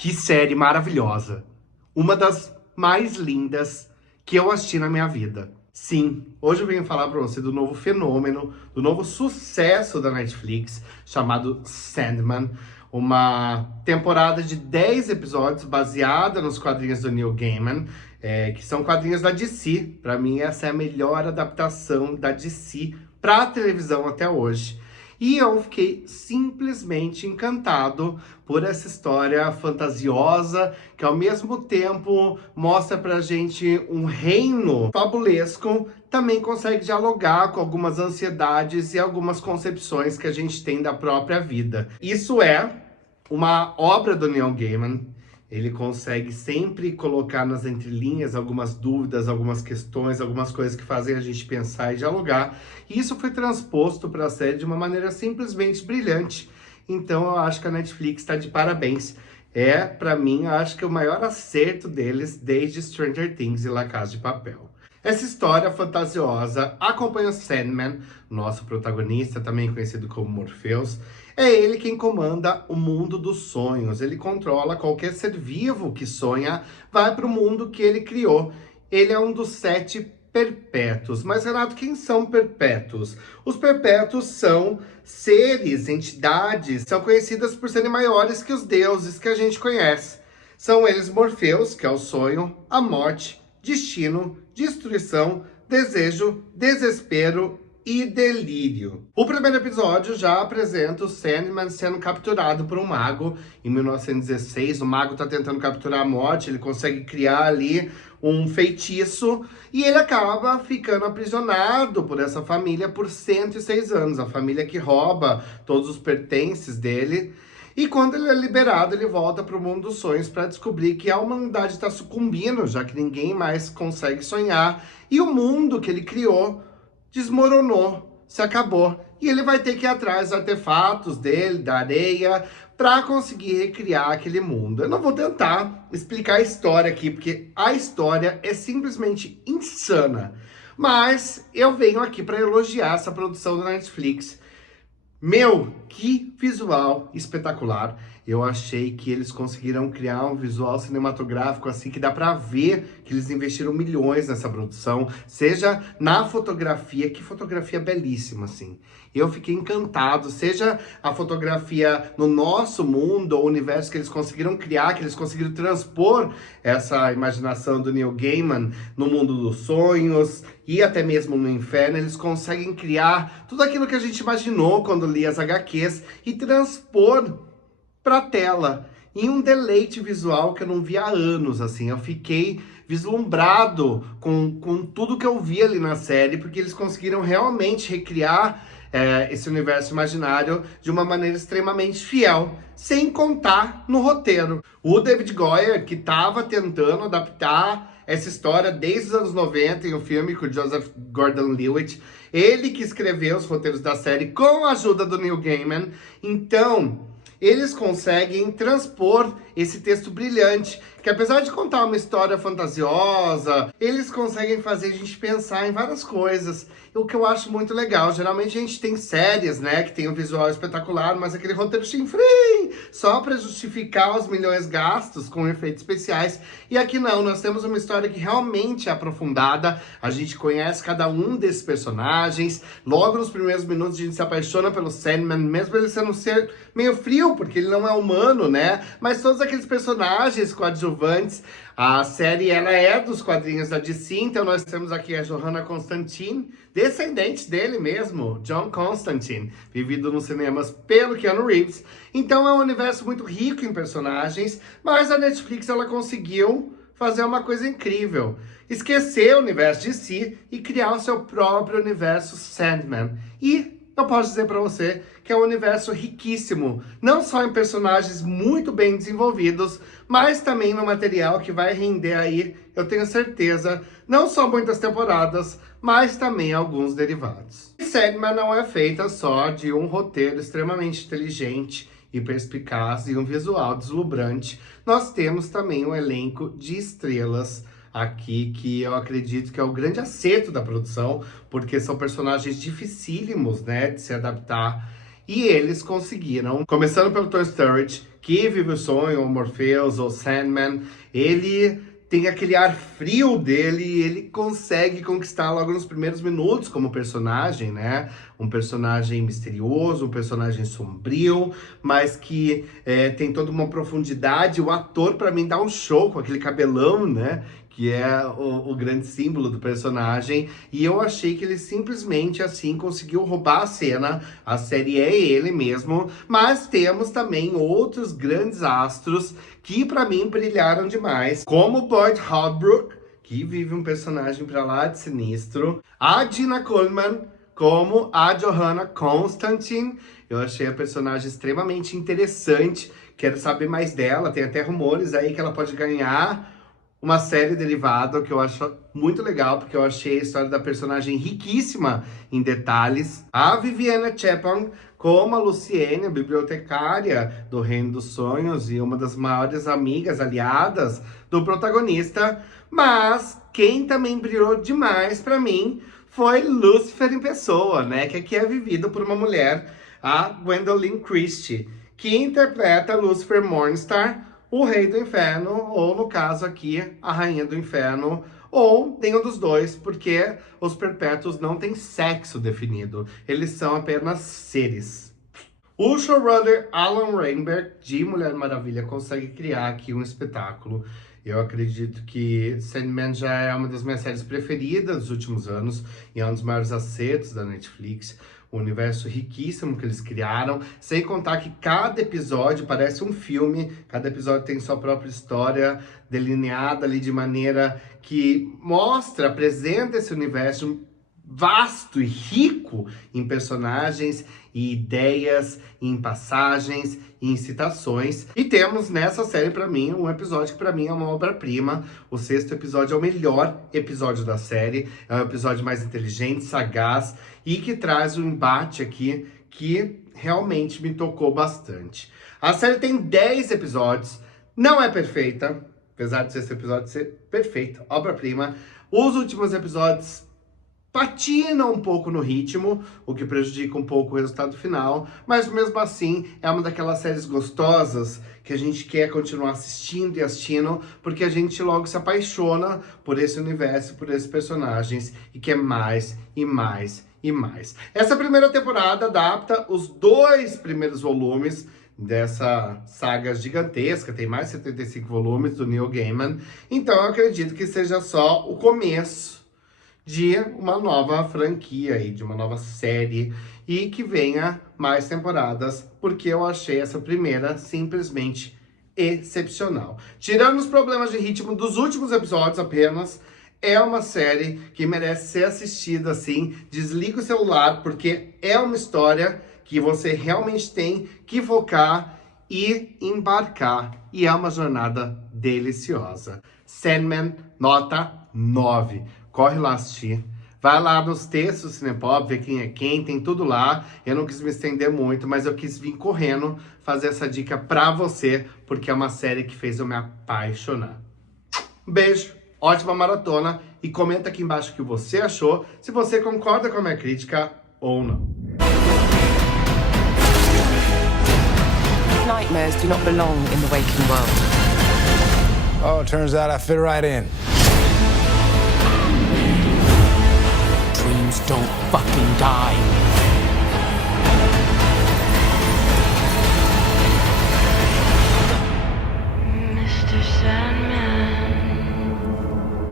Que série maravilhosa! Uma das mais lindas que eu assisti na minha vida. Sim, hoje eu venho falar para você do novo fenômeno, do novo sucesso da Netflix, chamado Sandman. Uma temporada de 10 episódios baseada nos quadrinhos do Neil Gaiman, que são quadrinhos da DC. Para mim, essa é a melhor adaptação da DC para a televisão até hoje. E eu fiquei simplesmente encantado por essa história fantasiosa, que ao mesmo tempo mostra pra gente um reino fabulesco, também consegue dialogar com algumas ansiedades e algumas concepções que a gente tem da própria vida. Isso é uma obra do Neil Gaiman. Ele consegue sempre colocar nas entrelinhas algumas dúvidas, algumas questões, algumas coisas que fazem a gente pensar e dialogar. E isso foi transposto para a série de uma maneira simplesmente brilhante. Então eu acho que a Netflix está de parabéns. Para mim, eu acho que o maior acerto deles desde Stranger Things e La Casa de Papel. Essa história fantasiosa acompanha o Sandman, nosso protagonista, também conhecido como Morpheus. É ele quem comanda o mundo dos sonhos. Ele controla qualquer ser vivo que sonha, vai para o mundo que ele criou. Ele é um dos 7 perpétuos. Mas, Renato, quem são perpétuos? Os perpétuos são seres, entidades, são conhecidas por serem maiores que os deuses que a gente conhece. São eles Morpheus, que é o sonho, a morte, destino, destruição, desejo, desespero e delírio. O primeiro episódio já apresenta o Sandman sendo capturado por um mago. Em 1916, o mago está tentando capturar a morte, ele consegue criar ali um feitiço e ele acaba ficando aprisionado por essa família por 106 anos. A família que rouba todos os pertences dele. E quando ele é liberado, ele volta para o mundo dos sonhos para descobrir que a humanidade está sucumbindo, já que ninguém mais consegue sonhar. E o mundo que ele criou desmoronou, se acabou. E ele vai ter que ir atrás dos artefatos dele, da areia, para conseguir recriar aquele mundo. Eu não vou tentar explicar a história aqui, porque a história é simplesmente insana. Mas eu venho aqui para elogiar essa produção da Netflix. Meu, que visual espetacular. Eu achei que eles conseguiram criar um visual cinematográfico assim que dá pra ver que eles investiram milhões nessa produção, seja na fotografia, que fotografia belíssima assim. Eu fiquei encantado, seja a fotografia no nosso mundo, o universo que eles conseguiram criar, que eles conseguiram transpor essa imaginação do Neil Gaiman no mundo dos sonhos e até mesmo no inferno. Eles conseguem criar tudo aquilo que a gente imaginou quando lia as HQs e transpor pra tela, em um deleite visual que eu não vi há anos, assim. Eu fiquei vislumbrado com tudo que eu vi ali na série, porque eles conseguiram realmente recriar esse universo imaginário de uma maneira extremamente fiel, sem contar no roteiro. O David Goyer, que estava tentando adaptar essa história desde os anos 90 em um filme com o Joseph Gordon-Levitt, ele que escreveu os roteiros da série com a ajuda do Neil Gaiman. Então eles conseguem transpor esse texto brilhante, que apesar de contar uma história fantasiosa, eles conseguem fazer a gente pensar em várias coisas, o que eu acho muito legal. Geralmente a gente tem séries, né, que tem um visual espetacular, mas aquele roteiro chinfrim, só para justificar os milhões gastos com efeitos especiais. E aqui não, nós temos uma história que realmente é aprofundada, a gente conhece cada um desses personagens, logo nos primeiros minutos a gente se apaixona pelo Sandman, mesmo ele sendo um ser meio frio, porque ele não é humano, né, mas todos aqueles personagens coadjuvantes. A série, ela é dos quadrinhos da DC, então nós temos aqui a Johanna Constantine, descendente dele mesmo, John Constantine, vivido nos cinemas pelo Keanu Reeves. Então é um universo muito rico em personagens, mas a Netflix, ela conseguiu fazer uma coisa incrível, esquecer o universo DC e criar o seu próprio universo Sandman. E eu posso dizer para você que é um universo riquíssimo, não só em personagens muito bem desenvolvidos, mas também no material que vai render aí, eu tenho certeza, não só muitas temporadas, mas também alguns derivados. E Sandman não é feita só de um roteiro extremamente inteligente e perspicaz e um visual deslumbrante. Nós temos também um elenco de estrelas aqui, que eu acredito que é o grande acerto da produção, porque são personagens dificílimos, né, de se adaptar, e eles conseguiram, começando pelo Tom Sturridge, que vive o sonho, o Morpheus, ou Sandman, ele tem aquele ar frio dele e ele consegue conquistar logo nos primeiros minutos como personagem, né? Um personagem misterioso, um personagem sombrio, mas que tem toda uma profundidade. O ator, pra mim, dá um show com aquele cabelão, né? Que é o grande símbolo do personagem. E eu achei que ele simplesmente, assim, conseguiu roubar a cena. A série é ele mesmo, mas temos também outros grandes astros que pra mim brilharam demais, como Boyd Holbrook, que vive um personagem pra lá de sinistro, a Gina Coleman, como a Johanna Constantine. Eu achei a personagem extremamente interessante, quero saber mais dela, tem até rumores aí que ela pode ganhar uma série derivada, que eu acho muito legal, porque eu achei a história da personagem riquíssima em detalhes. A Viviana Chapman, como a Luciene, a bibliotecária do Reino dos Sonhos e uma das maiores amigas, aliadas do protagonista. Mas quem também brilhou demais pra mim foi Lucifer em pessoa, né? Que aqui é vivido por uma mulher, a Gwendolyn Christie, que interpreta Lucifer Morningstar, o Rei do Inferno, ou no caso aqui, a Rainha do Inferno, ou nenhum dos dois, porque os perpétuos não têm sexo definido, eles são apenas seres. O showrunner Alan Rainberg, de Mulher Maravilha, consegue criar aqui um espetáculo. Eu acredito que Sandman já é uma das minhas séries preferidas dos últimos anos, e é um dos maiores acertos da Netflix. O universo riquíssimo que eles criaram, sem contar que cada episódio parece um filme, cada episódio tem sua própria história, delineada ali de maneira que mostra, apresenta esse universo vasto e rico em personagens, e ideias, em passagens, em citações. E temos nessa série, pra mim, um episódio que pra mim é uma obra-prima. O 6º episódio é o melhor episódio da série. É um episódio mais inteligente, sagaz e que traz um embate aqui que realmente me tocou bastante. A série tem 10 episódios, não é perfeita, apesar de esse episódio ser perfeito, obra-prima. Os últimos episódios patina um pouco no ritmo, o que prejudica um pouco o resultado final, mas mesmo assim é uma daquelas séries gostosas que a gente quer continuar assistindo e assistindo, porque a gente logo se apaixona por esse universo, por esses personagens, e quer mais e mais e mais. Essa primeira temporada adapta os 2 primeiros volumes dessa saga gigantesca, tem mais de 75 volumes do Neil Gaiman, então eu acredito que seja só o começo de uma nova franquia aí, de uma nova série, e que venha mais temporadas, porque eu achei essa primeira simplesmente excepcional. Tirando os problemas de ritmo dos últimos episódios apenas, é uma série que merece ser assistida assim, desliga o celular, porque é uma história que você realmente tem que focar e embarcar, e é uma jornada deliciosa. Sandman, nota 9. Corre lá assistir. Vai lá nos textos do Cinepop, ver quem é quem, tem tudo lá. Eu não quis me estender muito, mas eu quis vir correndo fazer essa dica pra você, porque é uma série que fez eu me apaixonar. Um beijo, ótima maratona, e comenta aqui embaixo o que você achou, se você concorda com a minha crítica ou não. Nightmares do not belong in the waking world. Oh, turns out I fit right in. Dreams don't fucking die.